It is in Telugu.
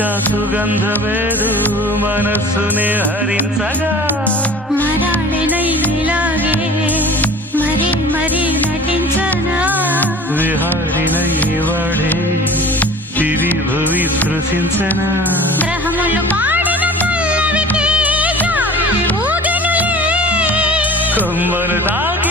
ఇంకా సుగంధమేదు మనస్సునే హరించగా మరాళినైలాగే మరీ మరీ నటించనా విహారినై వాడే దివి భువి స్పృశించనా గ్రహములు పాడిన పల్లవికి జాబిలి ఊగెనులే కొమ్మలు దాగి